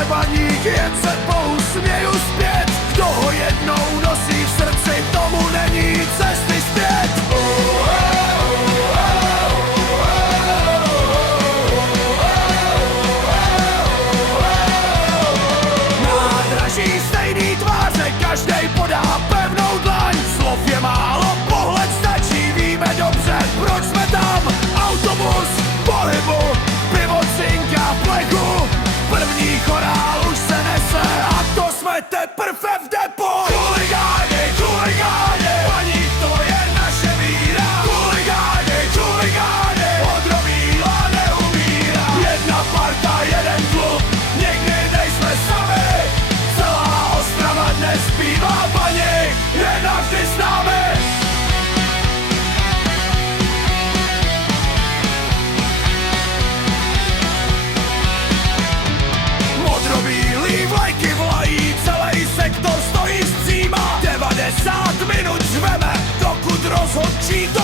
se baník, jen se pousměju zpět. Kdo ho jednou nosí v srdci, tomu není cesty zpět. Nádraží stejný tváře, každej podá pevnou dlaň. Slov je málo, pohled stačí, víme dobře, proč jsme tam. Autobus pohybu, pivo cinka v plechu. První chorál už se nese a to jsme teprve v depu. Chuligáni, chuligáni, baník to je naše víra. Chuligáni, chuligáni, modrobíla neumírá. Jedna parta, jeden klub, nikdy nejsme sami. Celá Ostrava dnes zpívá, baník je navždy s námi. Modrobílý vlajky volají, celý sektor stojí stříma. 90 minut žveme, dokud rozhodčí to